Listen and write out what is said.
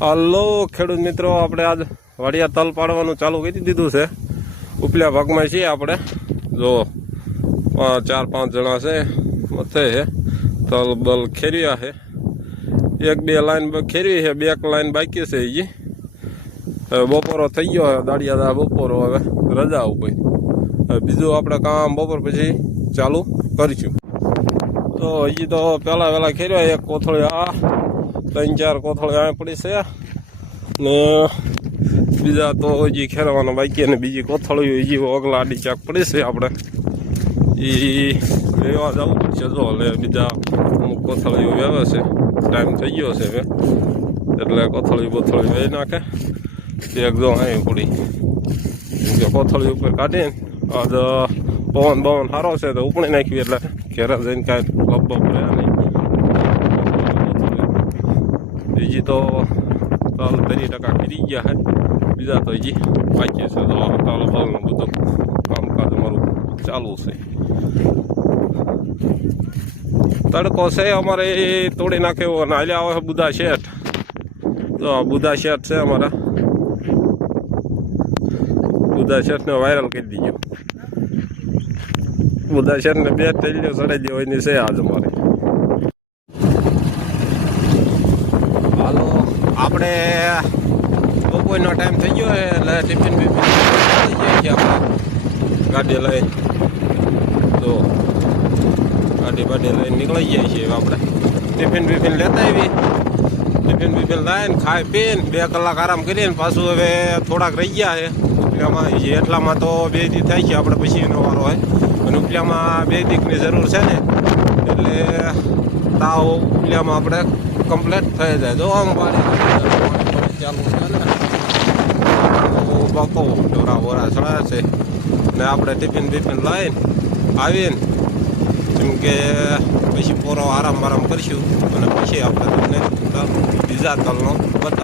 Hello ખેડૂત મિત્રો, આપણે આજ વાડિયા તલ પાડવાનું ચાલુ કરી દીધું છે. ઉપલા ભાગમાં છીએ આપણે, જો 4-5 જણા છે, મથે છે તલ બલ ખેર્યા છે. 1-2 લાઈન ખેરવી છે, 2 લાઈન બાકી છે. હવે બપોરો થઈ ગયો છે, દાડિયા બપોરો, હવે રજા ઉપર. હવે બીજું આપણે કામ બપોર પછી ચાલુ કરીશું. તો હજી તો પહેલાં ખેર્યા, એક કોથળી આ 3-4 કોથળી આ પડી છે ને બીજા તો હજી ખેરવાનો બાકી, અને બીજી કોથળીઓ હજી ઓગલા આડી ચાક પડી છે. આપણે એ લેવા જવું પડશે. જો એટલે બીજા અમુક કોથળીઓ વેવે છે, ટાઈમ થઈ ગયો છે હવે, એટલે કોથળી બોથળી વેઈ નાખે. એક જો અહીં પડી કોથળી ઉપર કાઢીને આજ પવન સારો છે તો ઉપડી નાખ્યું, એટલે ઘેરા જઈને કાંઈ લગભગ રહ્યા નહીં. હજી તો તલ 30% ખીરી ગયા છે, બીજા તો હજી બાકી છે. તો તલ બલનું બધું કામકાજ અમારું ચાલુ છે. તડકો છે અમારે તોડી નાખે એવો, અને હાલ્યા આવે બુધા શેઠ. તો બુધા શેઠ છે અમારા, બુધા શેઠને વાયરલ કરી દીધો. બુધા શેઠને 2 ટેલીઓ ચડાઈ દેવાની છે આજ અમારે. હાલો, આપણે બપોરનો ટાઈમ થઈ ગયો છે, એટલે ટિફિન બીફિન લઈ જઈએ આપણે ગાડી લઈ. તો ગાડી બાડી લઈને નીકળી જઈએ છીએ. આપણે ટિફિન બીફિન લેતા આવી, ટિફિન બીફિન લાવીને ખાઈ પીને 2 કલાક આરામ કરીને પાછું હવે થોડાક રહી ગયા છે. ઉપલામાં એટલામાં તો 2 દી થાય છે, આપણે પછી એનો વારો હોય. અને ઉપલામાં 2 દીકની જરૂર છે ને, એટલે તાવ ઉપલામાં આપણે કમ્પ્લીટ થઈ જાય. જો આમ પાણી ચાલુ છે ને, બકો ઢોરા બોરા ચડાવે છે. ને આપણે ટિફિન બીફિન લઈને આવીને જેમ કે પછી પૂરો આરામ કરીશું, અને પછી આપણે તમને બીજા તલનો બતાવ.